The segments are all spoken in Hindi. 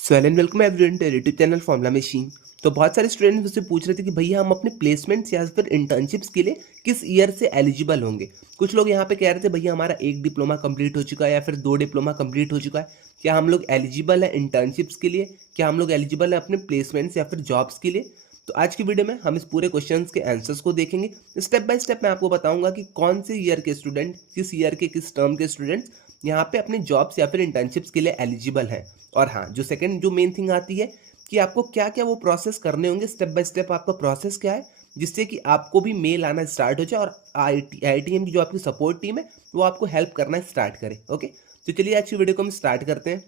So hello and welcome everyone to YouTube channel formula machine. तो बहुत सारे स्टूडेंट्स मुझसे पूछ रहे थे कि भैया हम अपने प्लेसमेंट्स या फिर इंटर्नशिप्स के लिए किस ईयर से एलिजिबल होंगे। कुछ लोग यहाँ पे कह रहे थे भैया हमारा एक डिप्लोमा कंप्लीट हो चुका है या फिर दो डिप्लोमा कंप्लीट हो चुका है, क्या हम लोग एलिजिबल है इंटर्नशिप्स के लिए, क्या हम लोग एलिजिबल है अपने प्लेसमेंट्स या फिर जॉब्स के लिए। तो आज की वीडियो में हम इस पूरे क्वेश्चन के आंसर्स को देखेंगे। स्टेप बाय स्टेप मैं आपको बताऊंगा कि कौन से ईयर के स्टूडेंट, किस ईयर के किस टर्म के स्टूडेंट्स यहाँ पे अपने जॉब्स या फिर इंटर्नशिप्स के लिए एलिजिबल हैं। और हाँ, जो सेकंड जो मेन थिंग आती है कि आपको क्या क्या वो प्रोसेस करने होंगे, स्टेप बाय स्टेप आपका प्रोसेस क्या है जिससे कि आपको भी मेल आना स्टार्ट हो जाए और IITM की जो आपकी सपोर्ट टीम है वो आपको हेल्प करना स्टार्ट करे। ओके, तो चलिए आज की वीडियो को हम स्टार्ट करते हैं।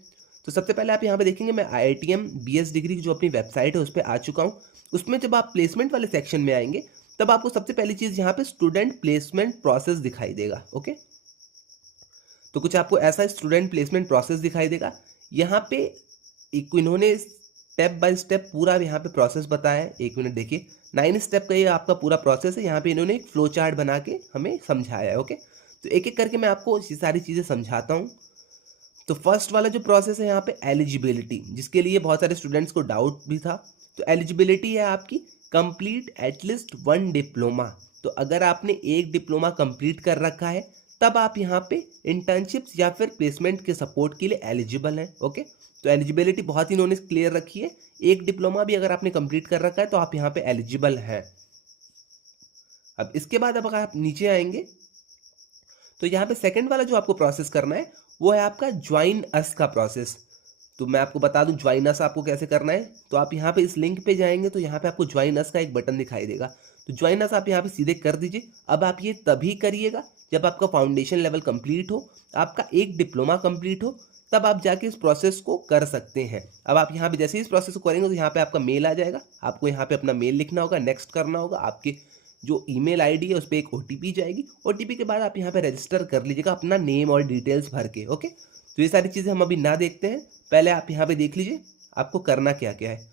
तो सबसे पहले आप यहाँ पे देखेंगे मैं IITM BS डिग्री की जो अपनी वेबसाइट है उस पर आ चुका हूँ। उसमें जब आप प्लेसमेंट वाले सेक्शन में आएंगे तब आपको सबसे पहली चीज़ यहाँ पे स्टूडेंट प्लेसमेंट प्रोसेस दिखाई देगा। ओके, तो कुछ आपको ऐसा स्टूडेंट प्लेसमेंट प्रोसेस दिखाई देगा। यहाँ पे एक इन्होंने स्टेप बाय स्टेप पूरा यहाँ पे प्रोसेस बताया है। एक मिनट देखिए, 9 स्टेप का ये आपका पूरा प्रोसेस है। यहाँ पे इन्होंने एक फ्लो चार्ट बना के हमें समझाया है। ओके, तो एक एक करके मैं आपको ये सारी चीज़ें समझाता हूँ। तो फर्स्ट वाला जो प्रोसेस है यहाँ पे एलिजिबिलिटी, जिसके लिए बहुत सारे स्टूडेंट्स को डाउट भी था। तो एलिजिबिलिटी है आपकी कंप्लीट एटलीस्ट वन डिप्लोमा। तो अगर आपने एक डिप्लोमा कंप्लीट कर रखा है तब आप यहाँ पे इंटर्नशिप्स या फिर प्लेसमेंट के सपोर्ट के लिए एलिजिबल हैं। ओके, तो एलिजिबिलिटी बहुत ही इन्होंने क्लियर रखी है। एक डिप्लोमा भी अगर आपने कंप्लीट कर रखा है तो आप यहाँ पे एलिजिबल हैं। अब इसके बाद अब अगर आप नीचे आएंगे तो यहाँ पे सेकंड वाला जो आपको प्रोसेस करना है वो है आपका ज्वाइन अस का प्रोसेस। तो मैं आपको बता दूं ज्वाइन अस आपको कैसे करना है। तो आप यहाँ पे इस लिंक पे जाएंगे तो यहाँ पे आपको ज्वाइन अस का एक बटन दिखाई देगा। तो ज्वाइन अस आप यहाँ पे सीधे कर दीजिए। अब आप ये तभी करिएगा जब आपका फाउंडेशन लेवल कंप्लीट हो, आपका एक डिप्लोमा कंप्लीट हो, तब आप जाके इस प्रोसेस को कर सकते हैं। अब आप यहाँ पे जैसे ही इस प्रोसेस को करेंगे तो यहाँ पे आपका मेल आ जाएगा। आपको यहाँ पे अपना मेल लिखना होगा, नेक्स्ट करना होगा। आपके जो ईमेल आईडी है उस पर एक OTP जाएगी। OTP के बाद आप यहाँ पे रजिस्टर कर लीजिएगा अपना नेम और डिटेल्स भर के। ओके, तो ये सारी चीज़ें हम अभी ना देखते हैं, पहले आप यहाँ पे देख लीजिए आपको करना क्या क्या है।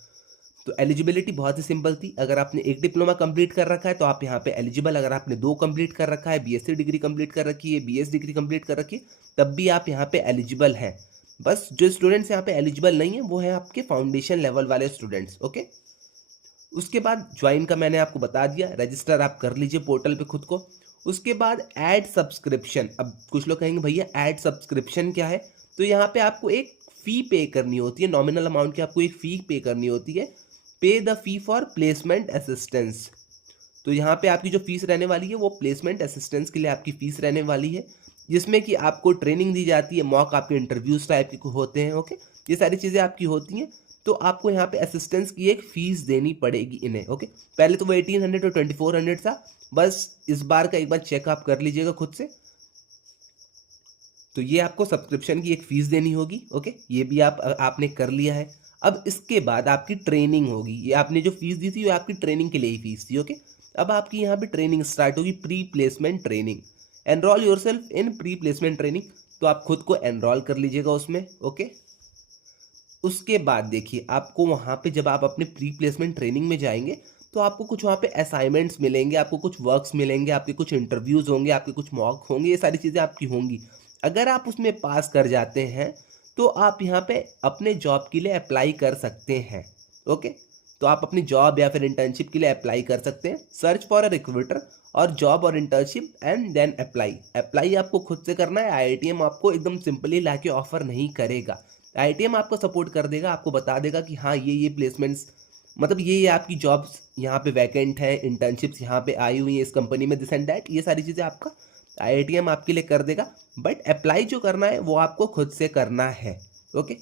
तो एलिजिबिलिटी बहुत ही सिंपल थी। अगर आपने एक डिप्लोमा कंप्लीट कर रखा है तो आप यहाँ पे एलिजिबल। अगर आपने दो कंप्लीट कर रखा है, BSc डिग्री कंप्लीट कर रखी है, BS डिग्री कंप्लीट कर रखी है, तब भी आप यहाँ पे एलिजिबल हैं। बस जो स्टूडेंट्स यहाँ पे एलिजिबल नहीं है वो है आपके फाउंडेशन लेवल वाले स्टूडेंट्स। ओके, उसके बाद ज्वाइन का मैंने आपको बता दिया, रजिस्टर आप कर लीजिए पोर्टल पे खुद को। उसके बाद ऐड सब्सक्रिप्शन। अब कुछ लोग कहेंगे भैया ऐड सब्सक्रिप्शन क्या है। तो यहाँ पे आपको एक फ़ी पे करनी होती है, नॉमिनल अमाउंट की आपको एक फ़ी पे करनी होती है। पे the fee for placement assistance. तो यहाँ पे आपकी जो फीस रहने वाली है वो प्लेसमेंट असिस्टेंस के लिए आपकी फीस रहने वाली है, जिसमें कि आपको ट्रेनिंग दी जाती है, मॉक आपके इंटरव्यूज टाइप के होते हैं। ओके, ये सारी चीज़ें आपकी होती हैं। तो आपको यहाँ पे असिस्टेंस की एक फीस देनी पड़ेगी इन्हें। ओके, पहले तो वो 1800 और 2400 था। बस इस बार का एक बार चेक आप कर लीजिएगा खुद से। तो ये आपको सब्सक्रिप्शन की एक फीस देनी होगी। ओके, ये भी आपने कर लिया है। अब इसके बाद आपकी ट्रेनिंग होगी। ये आपने जो फीस दी थी वो आपकी ट्रेनिंग के लिए ही फीस थी। ओके, अब आपकी यहाँ पे ट्रेनिंग स्टार्ट होगी, pre placement training. Enrol yourself in pre placement training. तो आप खुद को एनरोल कर लीजिएगा उसमें। ओके, उसके बाद देखिए आपको वहाँ पे जब आप अपने प्री प्लेसमेंट ट्रेनिंग में जाएंगे तो आपको कुछ वहाँ पे असाइनमेंट्स मिलेंगे, आपको कुछ वर्क्स मिलेंगे, आपके कुछ इंटरव्यूज़ होंगे, आपके कुछ मॉक होंगे, ये सारी चीज़ें आपकी होंगी। अगर आप उसमें पास कर जाते हैं तो आप यहाँ पे अपने जॉब के लिए अप्लाई कर सकते हैं। ओके, तो आप अपनी जॉब या फिर इंटर्नशिप के लिए अप्लाई कर सकते हैं। सर्च फॉर अ रिक्रूटर और जॉब और internship and then apply. Apply आपको खुद से करना है, IITM आपको एकदम सिंपली ला के ऑफर नहीं करेगा। IITM आपको सपोर्ट कर देगा, आपको बता देगा कि हाँ ये प्लेसमेंट्स, मतलब ये आपकी जॉब्स यहाँ पे वैकेंट है, इंटर्नशिप्स यहाँ पे आई हुई है इस कंपनी में, दिस एंड दैट, ये सारी चीज़ें आपका IITM आपके लिए कर देगा। बट अप्लाई जो करना है वो आपको खुद से करना है। ओके,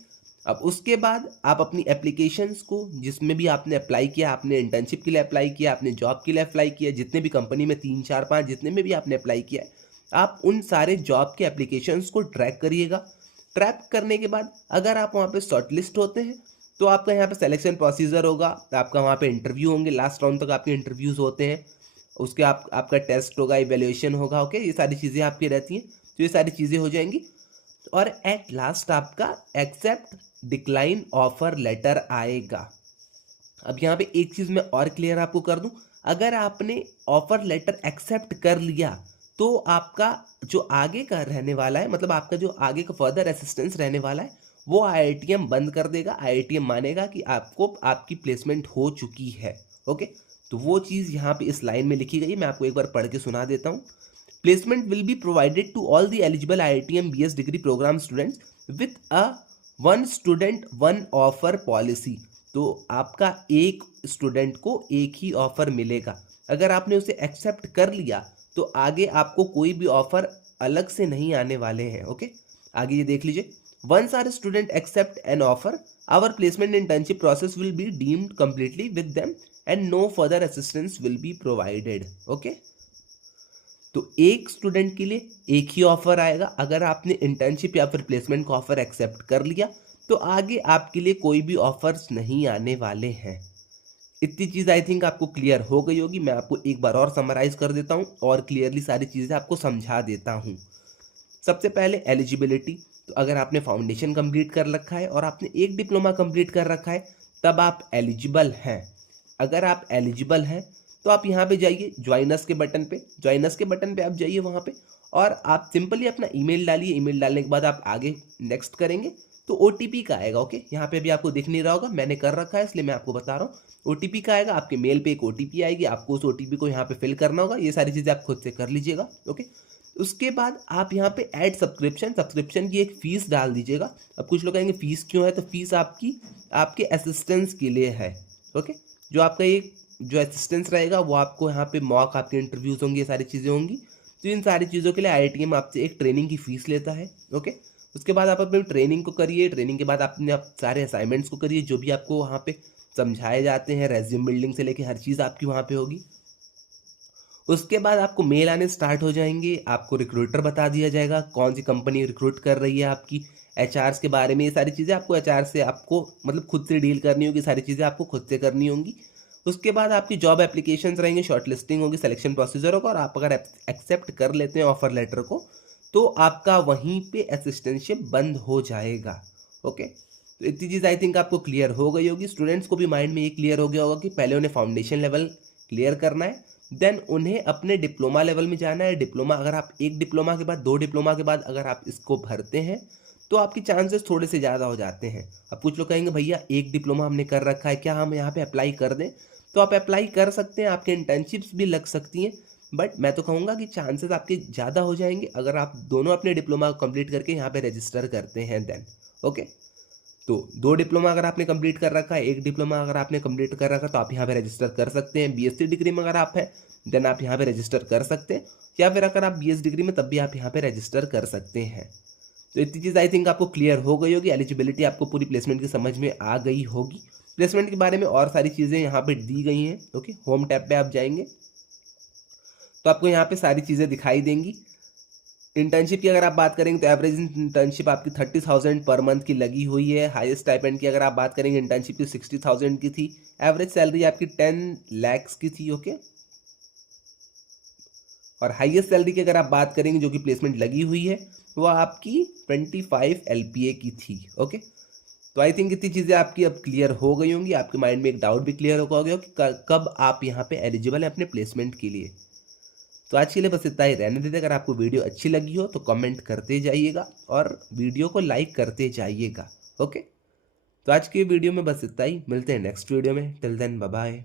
अब उसके बाद आप अपनी एप्लीकेशंस को, जिसमें भी आपने अप्लाई किया, आपने इंटर्नशिप के लिए अप्लाई किया, आपने जॉब के लिए अप्लाई किया, जितने भी कंपनी में 3 4 5 जितने में भी आपने अप्लाई किया है, आप उन सारे जॉब के एप्लीकेशंस को ट्रैक करिएगा। ट्रैक करने के बाद अगर आप वहाँ पे शॉर्टलिस्ट होते हैं तो आपका यहाँ पे सिलेक्शन प्रोसीजर होगा, आपका वहाँ पे इंटरव्यू होंगे, लास्ट राउंड तक आपके इंटरव्यूज़ होते हैं। उसके आपका टेस्ट होगा, इवेल्युएशन होगा। ओके, ये सारी चीज़ें आपकी रहती हैं। तो ये सारी चीज़ें हो जाएंगी और एट लास्ट आपका एक्सेप्ट डिक्लाइन ऑफर लेटर आएगा। अब यहाँ पे एक चीज़ मैं और क्लियर आपको कर दूं, अगर आपने ऑफर लेटर एक्सेप्ट कर लिया तो आपका जो आगे का रहने वाला है, मतलब आपका जो आगे का फर्दर असिस्टेंस रहने वाला है वो आईआईटीएम बंद कर देगा। आईआईटीएम मानेगा कि आपको आपकी प्लेसमेंट हो चुकी है। ओके, तो वो चीज़ यहाँ पे इस लाइन में लिखी गई है, मैं आपको एक बार पढ़ के सुना देता हूँ। Placement will be provided to all the eligible IITM BS degree program students with a one student one offer policy. तो आपका एक स्टूडेंट को एक ही ऑफर मिलेगा। अगर आपने उसे एक्सेप्ट कर लिया तो आगे आपको कोई भी ऑफर अलग से नहीं आने वाले हैं। ओके, आगे ये देख लीजिए। Once are student accept an offer, our placement internship process will be deemed completely with them and no further assistance will be provided. Okay, तो एक स्टूडेंट के लिए एक ही ऑफर आएगा। अगर आपने इंटर्नशिप या फिर प्लेसमेंट का ऑफर एक्सेप्ट कर लिया तो आगे आपके लिए कोई भी ऑफर्स नहीं आने वाले हैं। इतनी चीज़ आई थिंक आपको क्लियर हो गई होगी। मैं आपको एक बार और समराइज कर देता हूँ और क्लियरली सारी चीज़ें आपको समझा देता हूँ। सबसे पहले एलिजिबिलिटी। तो अगर आपने फाउंडेशन कंप्लीट कर रखा है और आपने एक डिप्लोमा कंप्लीट कर रखा है तब आप एलिजिबल हैं। अगर आप एलिजिबल हैं तो आप यहाँ पे जाइए ज्वाइनस के बटन पे, ज्वाइनस के बटन पे आप जाइए वहाँ पे और आप सिंपली अपना ईमेल डालिए। ईमेल डालने के बाद आप आगे नेक्स्ट करेंगे तो ओटीपी का आएगा। ओके, यहाँ पे भी आपको दिख नहीं रहा होगा, मैंने कर रखा है इसलिए मैं आपको बता रहा हूँ। ओटीपी का आएगा, आपके मेल पे एक ओटीपी आएगी, आपको उस ओटीपी को यहाँ पे फिल करना होगा। ये सारी चीज़ें आप खुद से कर लीजिएगा। ओके, उसके बाद आप यहाँ पे ऐड सब्सक्रिप्शन, सब्सक्रिप्शन की एक फ़ीस डाल दीजिएगा। अब कुछ लोग कहेंगे फ़ीस क्यों है, तो फीस आपकी आपके असिस्टेंस के लिए है। ओके, जो आपका एक जो असिस्टेंस रहेगा वो आपको यहाँ पे मॉक आपके इंटरव्यूज़ होंगे, ये सारी चीज़ें होंगी। तो इन सारी चीज़ों के लिए आईआईटीएम आपसे एक ट्रेनिंग की फ़ीस लेता है। ओके, उसके बाद आप अपनी ट्रेनिंग को करिए। ट्रेनिंग के बाद आपने आप सारे असाइनमेंट्स को करिए जो भी आपको वहाँ पे समझाए जाते हैं। रेज्यूम बिल्डिंग से लेके हर चीज़ आपकी वहाँ पे होगी। उसके बाद आपको मेल आने स्टार्ट हो जाएंगे। आपको रिक्रूटर बता दिया जाएगा कौन सी कंपनी रिक्रूट कर रही है, आपकी एचआर्स के बारे में। ये सारी चीज़ें आपको एचआर से आपको मतलब खुद से डील करनी होगी, सारी चीज़ें आपको खुद से करनी होंगी। उसके बाद आपकी जॉब एप्लीकेशंस रहेंगे, शॉर्ट लिस्टिंग होगी, सिलेक्शन प्रोसीजर होगा और आप अगर एक्सेप्ट कर लेते हैं ऑफर लेटर को तो आपका वहीं पे असिस्टेंटशिप बंद हो जाएगा। ओके, तो इतनी चीज़ आई थिंक आपको क्लियर हो गई होगी। स्टूडेंट्स को भी माइंड में ये क्लियर हो गया होगा कि पहले उन्हें फाउंडेशन लेवल क्लियर करना है, देन उन्हें अपने डिप्लोमा लेवल में जाना है। डिप्लोमा अगर आप एक डिप्लोमा के बाद 2 डिप्लोमा के बाद अगर आप इसको भरते हैं तो आपकी चांसेस थोड़े से ज़्यादा हो जाते हैं। अब कुछ लोग कहेंगे भैया एक डिप्लोमा हमने कर रखा है, क्या हम यहाँ पे अप्लाई कर दें? तो आप अप्लाई कर सकते हैं, आपके इंटर्नशिप्स भी लग सकती हैं। बट मैं तो कहूँगा कि चांसेस आपके ज़्यादा हो जाएंगे अगर आप दोनों अपने डिप्लोमा कंप्लीट करके यहाँ पे रजिस्टर करते हैं देन। ओके, तो 2 डिप्लोमा अगर आपने कंप्लीट कर रखा है, एक डिप्लोमा अगर आपने कंप्लीट कर रखा है तो आप यहाँ पे रजिस्टर कर सकते हैं। बीएससी डिग्री में अगर आप हैं देन आप यहाँ पे रजिस्टर कर सकते हैं, या फिर अगर आप बीएस डिग्री में तब भी आप यहाँ पे रजिस्टर कर सकते हैं। तो इतनी चीज़ आई थिंक आपको क्लियर हो गई होगी। एलिजिबिलिटी आपको पूरी प्लेसमेंट की समझ में आ गई होगी। प्लेसमेंट के बारे में और सारी चीज़ें यहाँ पे दी गई हैं। ओके, होम टैब पे आप जाएंगे तो आपको यहाँ पे सारी चीज़ें दिखाई देंगी। इंटर्नशिप की अगर आप बात करेंगे तो एवरेज इंटर्नशिप आपकी 30,000 पर मंथ की लगी हुई है। हाईएस्ट स्टाइपेंड की अगर आप बात करेंगे इंटर्नशिप की 60,000 की थी। एवरेज सैलरी आपकी 10 lakhs की थी। ओके, और हाईएस्ट सैलरी की अगर आप बात करेंगे जो कि प्लेसमेंट लगी हुई है वो आपकी 25 LPA की थी। ओके, तो आई थिंक इतनी चीज़ें आपकी अब क्लियर हो गई होंगी। आपके माइंड में एक डाउट भी क्लियर हो गया कि कब आप यहाँ पे एलिजिबल हैं अपने प्लेसमेंट के लिए। तो आज के लिए बस इतना ही रहने देते। अगर आपको वीडियो अच्छी लगी हो तो कमेंट करते जाइएगा और वीडियो को लाइक करते जाइएगा। ओके, तो आज की वीडियो में बस इतना ही। मिलते हैं नेक्स्ट वीडियो में। Till then bye bye.